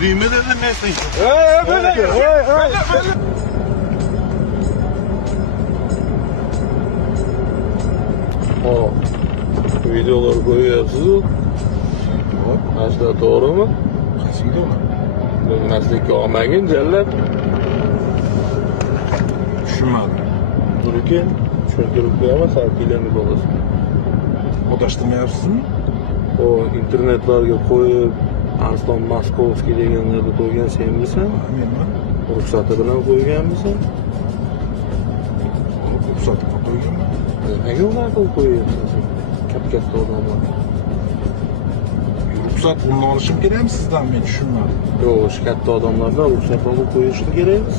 Dime dedi nesin? Böyle. O videolar koyuyorsunuz. Aslında doğru mu? Qaysi videolar? Bilmaslikka olmagin jallab. Tushunmadim. Turki tushuntirib qo'yaman, sal kiylanib olasan. Odashtirmayapsizmi? O internetlarga qo'yib Arslon Moskovskiy deganlarni qo'ygan senmisan? Menman. Ruxsati bilan qo'yganmisan? Ruxsat qilib qo'yganman. Nimaga unaqa qilib qo'yyapsan sen? Katta odamlar. Ruxsat uni olishim kerakmi sizdan? Men tushunmadim. Yo'q, shu katta odamlardan ruxsat olib qo'yishni kerakmi?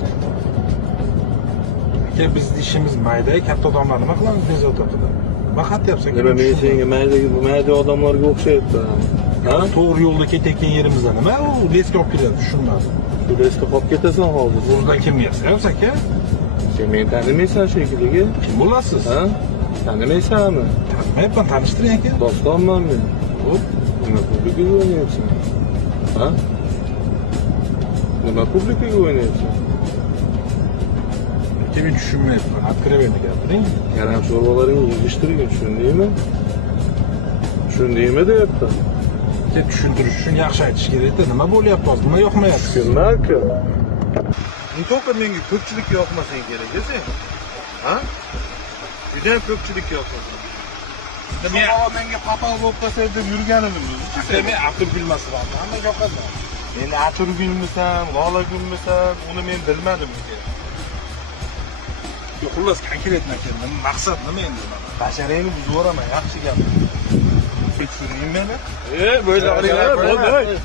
Aka, bizning ishimiz mayda, katta odamlar nima qilamiz bezovtatida? Nima qilyapsan? Nima men senga mayda odamlarga o'xshayapman. Ha? To'g'ri yo'lda ketayotgan yerimizda nima u lesga olib keladi? Tushunmadim. Shu lesda qolib ketasan hozir. O'zidan kim yasayapsiz aka? Sen meni tanimaysan shekilli. Kim bo'lasiz? Ha? Tanimaysanmi? Tanimayapman, tanishtiring aka. Dostonman men. Hop, nima publikaga o'ynayapsan? Ha? Nima publikaga o'ynayapsan? Aka, men tushunmayapman. Откровенно gapiring. Yaram sho'rvalaringni yig'ishtirgin, tushundingmi? Tushundingmi deyapti. Aka, tushuntirish uchun yaxshi aytish kerak-da. Nima bo'lyapti hozir? Nima yoqmayapti? Tushunma-ku. To'qqa menga ko'pchilik yoqmasang kerak sen. Ha? Juda ko'pchilik yoqmasin. Men menga papal bo'lib qolsa deb yurganimni o'zi. Men Abdulgulmasman. Hamma yoqadi. Endi Atirgulmisan, Lolagulmisan, uni men bilmadim aka. Yo'q, xullas konkretno aka, maqsad nima endi? Basharangni buzib yuboraman, yaxshi gap. Tekshiring meni. Bo'ylaringlar, bo'ldi.